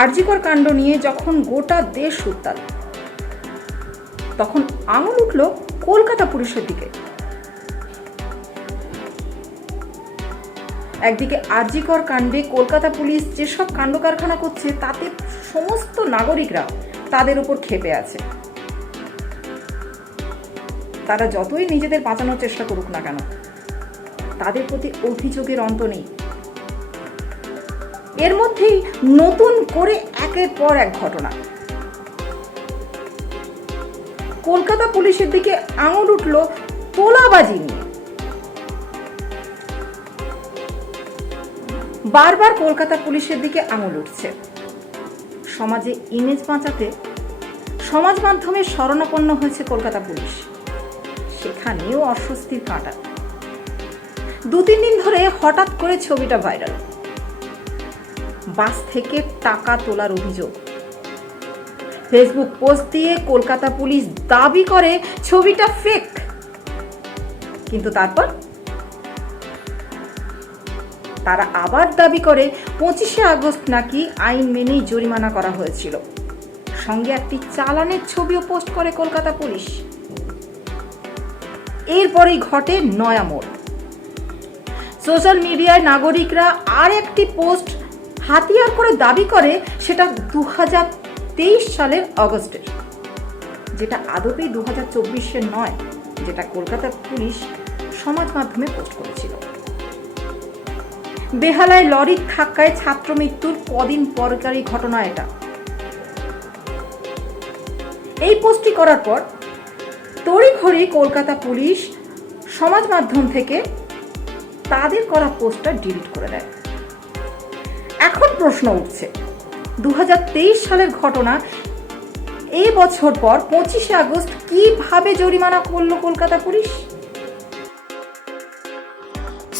আরজিকর কাণ্ড নিয়ে যখন গোটা দেশ উত্তাল, তখন আঙুল উঠল কলকাতা পুলিশের দিকে। একদিকে আরজিকর কাণ্ডে কলকাতা পুলিশ যেসব কাণ্ড কারখানা করছে, তাতে সমস্ত নাগরিকরা তাদের উপর ক্ষেপে আছে। তারা যতই নিজেদের বাঁচানোর চেষ্টা করুক না কেন, তাদের প্রতি অভিযোগের অন্ত নেই। এর মধ্যেই নতুন করে একের পর এক ঘটনা। কলকাতা পুলিশের দিকে আঙুল উঠল তোলাবাজি নিয়ে। বারবার কলকাতা পুলিশের দিকে আঙুল উঠছে। সমাজে ইমেজ বাঁচাতে সমাজ মাধ্যমে শরণাপন্ন হয়েছে কলকাতা পুলিশ, সেখানেও অস্বস্তির কাঁটা। 2-3 দিন ধরে হঠাৎ করে ছবিটা ভাইরাল। বাস থেকে টাকা তোলার অভিযোগ। ফেসবুক পোস্ট দিয়ে কলকাতা পুলিশ দাবি করে ছবিটা ফেক, কিন্তু তারপর তারা আবার দাবি করে 25শে আগস্ট নাকি আইন মেনেই জরিমানা করা হয়েছিল। সঙ্গে একটি চালানের ছবিও পোস্ট করে কলকাতা পুলিশ। এরপরেই ঘটে নয়া মোড়। সোশ্যাল মিডিয়ায় নাগরিকরা আর একটি পোস্ট হাতিয়ার করে দাবি করে সেটা 2023 সালের অগস্টের, যেটা আদপেই 2024-এর নয়, যেটা কলকাতা পুলিশ সমাজ মাধ্যমে পোস্ট করেছিল। বেহালায় লরির ধাক্কায় ছাত্র মৃত্যুর কদিন পরকারই ঘটনা এটা। এই পোস্টটি করার পর তড়িঘড়ি কলকাতা পুলিশ সমাজ মাধ্যম থেকে তাদের করা পোস্টটা ডিলিট করে দেয়। এখন প্রশ্ন উঠছে, 2023 সালের ঘটনা এই বছর পর 25শে আগস্ট কিভাবে জরিমানা করলো কলকাতা পুলিশ?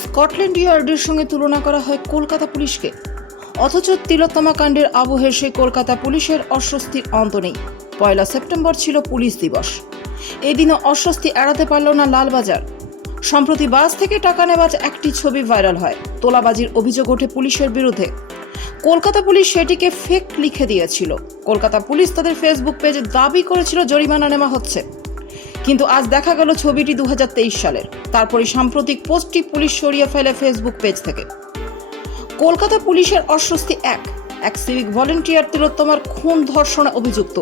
স্কটল্যান্ড ইয়ার্ডের সঙ্গে তুলনা করা হয় কলকাতা পুলিশকে, অথচ তিলোত্তমা কাণ্ডের আবহে সেই কলকাতা পুলিশের অস্বস্তির অন্ত নেই। 1 সেপ্টেম্বর ছিল পুলিশ দিবস। এদিনও অস্বস্তি এড়াতে পারল না লালবাজার। সম্প্রতি বাস থেকে টাকা নেওয়ার একটি ছবি ভাইরাল হয়। তোলাবাজির অভিযোগ ওঠে পুলিশের বিরুদ্ধে। কলকাতা পুলিশ সেটিকে ফেক লিখে দিয়েছিল। কলকাতা পুলিশ তাদের ফেসবুক পেজে দাবি করেছিল জরিমানা নেওয়া হচ্ছে, কিন্তু আজ দেখা গেল ছবিটি 2023 সালের। তারপরে সাম্প্রতিক পোস্টটি পুলিশ সরিয়ে ফেলে ফেসবুক পেজ থেকে। কলকাতা পুলিশের অস্বস্তি এক সিভিক ভলেন্টিয়ার তিলোত্তমার খুন ধর্ষণে অভিযুক্ত।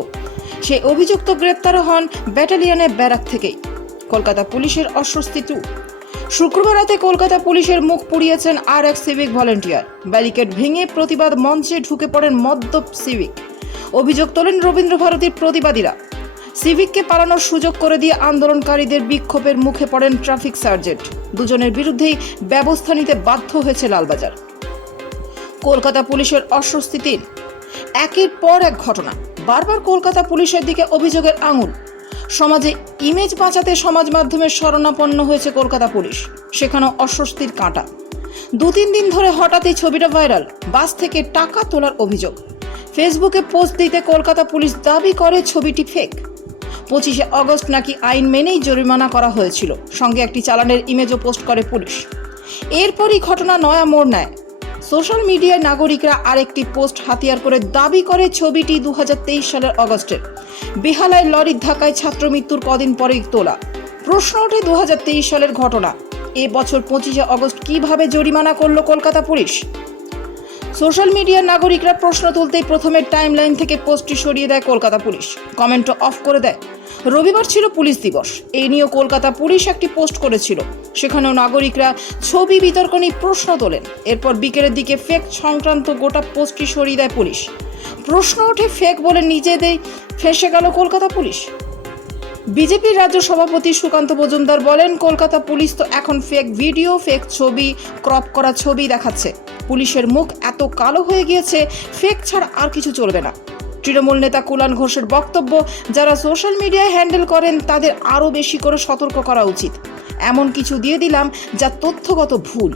সেই অভিযুক্ত গ্রেপ্তার হন ব্যাটালিয়নের ব্যারাক থেকেই। কলকাতা পুলিশের অস্বস্তি 2। শুক্রবার রাতে কলকাতা পুলিশের মুখ পুড়িয়েছেন আর এক সিভিক ভলেন্টিয়ার। ব্যারিকেড ভেঙে প্রতিবাদ মঞ্চে ঢুকে পড়েন মদ্যপ সিভিক। অভিযোগ তোলেন রবীন্দ্রভারতীর প্রতিবাদীরা। সিভিককে পালানোর সুযোগ করে দিয়ে আন্দোলনকারীদের বিক্ষোভের মুখে পড়েন ট্রাফিক সার্জেন্ট। দুজনের বিরুদ্ধেই ব্যবস্থা নিতে বাধ্য হয়েছে লালবাজার। কলকাতা পুলিশের অস্বস্তি 3। একের পর এক ঘটনা। বারবার কলকাতা পুলিশের দিকে অভিযোগের আঙুল। সমাজে ইমেজ বাঁচাতে সমাজ মাধ্যমে শরণাপন্ন হয়েছে কলকাতা পুলিশ, সেখানেও অস্বস্তির কাঁটা। 2-3 দিন ধরে হঠাৎই ছবিটা ভাইরাল। বাস থেকে টাকা তোলার অভিযোগ। ফেসবুকে পোস্ট দিতে কলকাতা পুলিশ দাবি করে ছবিটি ফেক। 25শে আগস্ট নাকি আইন মেনেই জরিমানা করা হয়েছিল। সঙ্গে একটি চালানের ইমেজও পোস্ট করে পুলিশ। এরপরই ঘটনা নয়া মোড় নেয়। সোশ্যাল মিডিয়ায় নাগরিকরা আরেকটি পোস্ট হাতিয়ার করে দাবি করে ছবিটি 2023 সালের অগস্টের। বেহালায় লরির ধাক্কায় ছাত্র মৃত্যুর কদিন পরেই তোলা। প্রশ্ন ওঠে 2023 সালের ঘটনা এ বছর 25শে আগস্ট কিভাবে জরিমানা করলো কলকাতা পুলিশ? সোশ্যাল মিডিয়ার নাগরিকরা প্রশ্ন তুলতেই প্রথমে টাইমলাইন থেকে পোস্টটি সরিয়ে দেয় কলকাতা পুলিশ। কমেন্টও অফ করে দেয়। রবিবার ছিল পুলিশ দিবস। এই নিয়েও কলকাতা পুলিশ একটি পোস্ট করেছিল। সেখানেও নাগরিকরা ছবি বিতর্ক নিয়ে প্রশ্ন তোলেন। এরপর বিকেলের দিকে ফেক সংক্রান্ত গোটা পোস্টটি সরিয়ে দেয় পুলিশ। প্রশ্ন ওঠে, ফেক বলে নিজেদের ফেঁসে গেল কলকাতা পুলিশ। বিজেপির রাজ্য সভাপতি সুকান্ত মজুমদার বলেন, কলকাতা পুলিশ তো এখন ফেক ভিডিও, ফেক ছবি, ক্রপ করা ছবি দেখাচ্ছে। পুলিশের মুখ এত কালো হয়ে গিয়েছে, ফেক ছাড়া আর কিছু চলবে না। তৃণমূল নেতা কুলান ঘোষের বক্তব্য, যারা সোশ্যাল মিডিয়ায় হ্যান্ডেল করেন তাদের আরও বেশি করে সতর্ক করা উচিত। এমন কিছু দিয়ে দিলাম যা তথ্যগত ভুল।